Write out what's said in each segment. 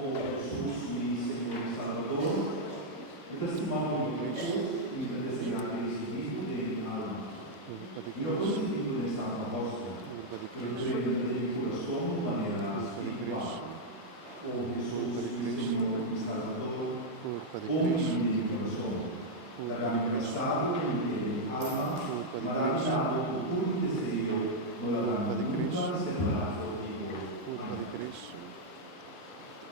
Oh Jesús, mi Señor y Salvador, un testimonio de Jesús y de cristianesimo de mi alma. Curva di Io Cristo, costituito in Santa Apostolo, curva di io Cristo, credo che tu sono in maniera curva di Cristo, spirituale. Oh curva di Jesús, mi Cristo, Señor y Salvador, curva di oh mi Cristo, di corazón, la curva di cambio Cristo, passato in mi alma, curva di ma Cristo, ravvisato pur il desiderio non curva di l'avranno Cristo, nunca separato di voi. curva di Amen. Cristo,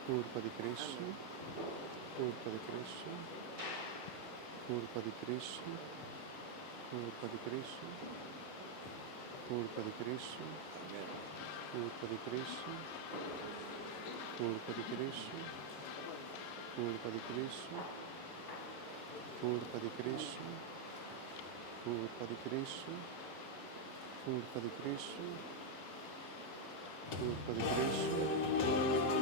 curva di Cristo, curva di Cristo, curva di Cristo, curva di Cristo, curva di Cristo, curva di Cristo, curva di Cristo, curva di Cristo, curva di Cristo, curva di Cristo, curva di Cristo, curva di Cristo,